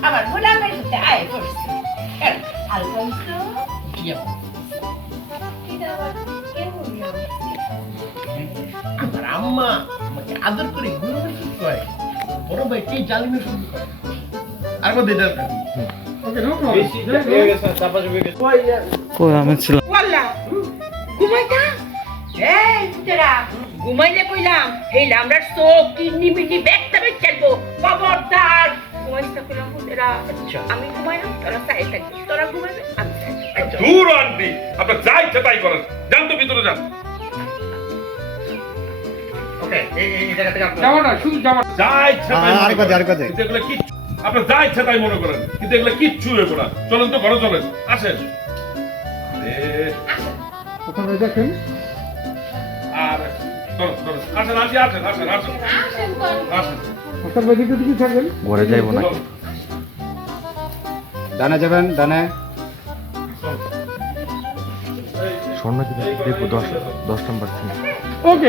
আমার গোলামের সাথে আয় আবার লাগে? আমার আম্মা আমাকে আদর করে গুরু কি কয় বড় ভাই কে জালিমে শুরু করে আর মধ্যে আমি ছিলাম এই পুতেরা ঘুমাইলে কইলাম এই লামড়ার চোখ কিডনি মিডনি ব্যাগটা বেগ চাইব খবরদার। ঘুমাইতে কইলাম পুতেরা আমি ঘুমাইলাম তোরা চাই থাকবি। তোরা ঘুমাইবে আমি দূর আনবি আপনার যা ইচ্ছা তাই করেন। যান তো ভিতরে যান। মনে করেন। কিন্তু এগুলো কিচ্ছু আপনার যা ইচ্ছা তাই মনে করেন। কিন্তু এগুলো কিচ্ছু হইব না। চলেন তো ঘরে চলেন। আসেন। আরে, ওখানে দেখেন। আর ঘরে যাইবো না। ডানে যাবেন ডানে। স্বর্ণ দেখব দশ দশ নম্বর থেকে ওকে